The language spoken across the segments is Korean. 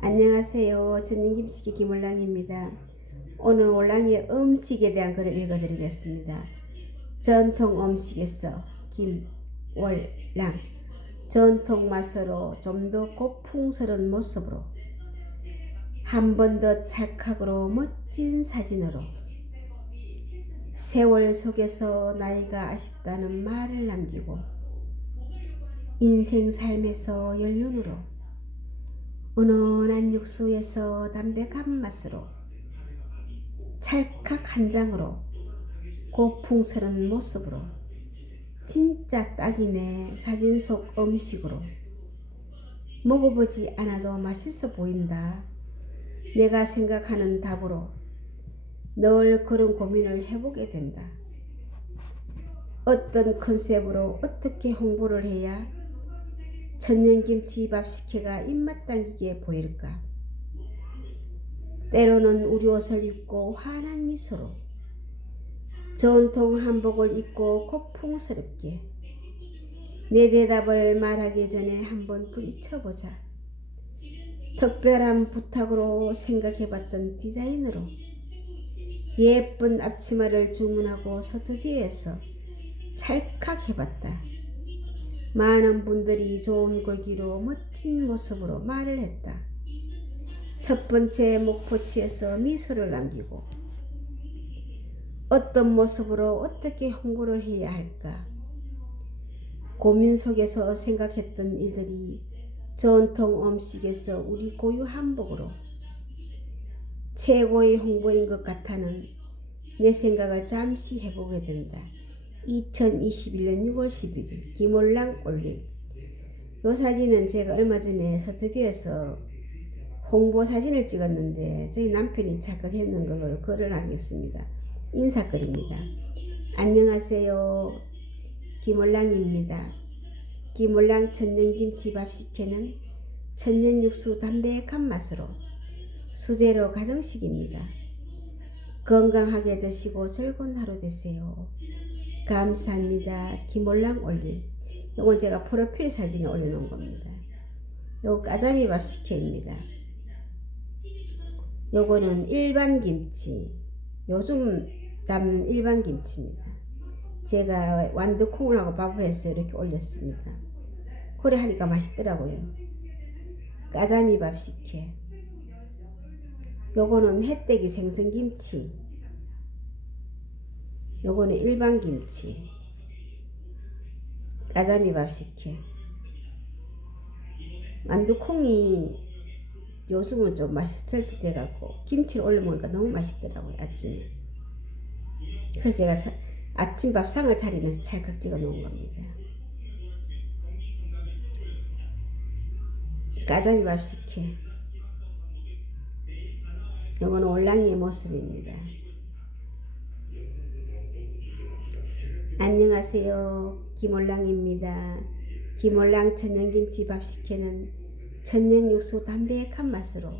안녕하세요. 전님김치기 김월랑입니다. 오늘 월랑의 음식에 대한 글을 읽어드리겠습니다. 전통 음식에서 김월랑 전통 맛으로 좀 더 고풍스러운 모습으로 한 번더 찰칵으로 멋진 사진으로 세월 속에서 나이가 아쉽다는 말을 남기고 인생 삶에서 연륜으로 은은한 육수에서 담백한 맛으로 찰칵 한 장으로 고풍스런 모습으로 진짜 딱이네 사진 속 음식으로 먹어보지 않아도 맛있어 보인다. 내가 생각하는 답으로 늘 그런 고민을 해보게 된다. 어떤 컨셉으로 어떻게 홍보를 해야 천년김치 밥식회가 입맛 당기게 보일까? 때로는 우리 옷을 입고 환한 미소로 전통 한복을 입고 고풍스럽게 내 대답을 말하기 전에 한번 부딪혀보자. 특별한 부탁으로 생각해봤던 디자인으로 예쁜 앞치마를 주문하고 서투디에서 찰칵 해봤다. 많은 분들이 좋은 걸기로 멋진 모습으로 말을 했다. 첫 번째 목포치에서 미소를 남기고 어떤 모습으로 어떻게 홍보를 해야 할까? 고민 속에서 생각했던 일들이 전통 음식에서 우리 고유 한복으로 최고의 홍보인 것 같아는 내 생각을 잠시 해보게 된다. 2021년 6월 11일 김올랑 올림 이 사진은 제가 얼마 전에 서투디에서 홍보 사진을 찍었는데 저희 남편이 착각했는 걸로 글을 하겠습니다. 인사글입니다. 안녕하세요. 김올랑입니다. 김올랑 천년김치 밥식회는 천년육수 담백한 맛으로 수제로 가정식입니다. 건강하게 드시고 즐거운 하루 되세요. 감사합니다. 김올랑 올림. 요건 제가 프로필 사진에 올려놓은 겁니다. 요거 까자미 밥식회입니다. 요거는 일반 김치. 요즘 담는 일반 김치입니다. 제가 완두 콩하고 밥을 해서 이렇게 올렸습니다. 그래 하니까 맛있더라고요. 까자미 밥식회. 요거는 햇대기 생선김치. 요거는 일반 김치. 까자미 밥식회. 만두콩이 요즘은 좀 맛있을지 돼갖고 김치를 올려 먹으니까 너무 맛있더라고요 아침에. 그래서 제가 사, 아침밥 상을 차리면서 찰칵 찍어 놓은 겁니다. 까자미 밥식회. 요거는 올랑이의 모습입니다. 안녕하세요. 김올랑입니다. 김올랑 천연김치 밥식회는 천연육수 담백한 맛으로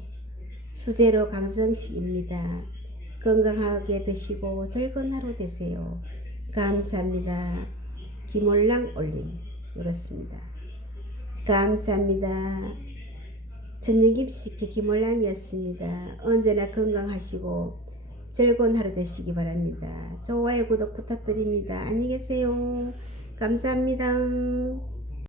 수제로 강성식입니다. 건강하게 드시고 즐거운 하루 되세요. 감사합니다. 김올랑 올림 그렇습니다. 감사합니다. 천연김치회 김올랑이었습니다. 언제나 건강하시고 즐거운 하루 되시기 바랍니다. 좋아요, 구독 부탁드립니다. 안녕히 계세요. 감사합니다.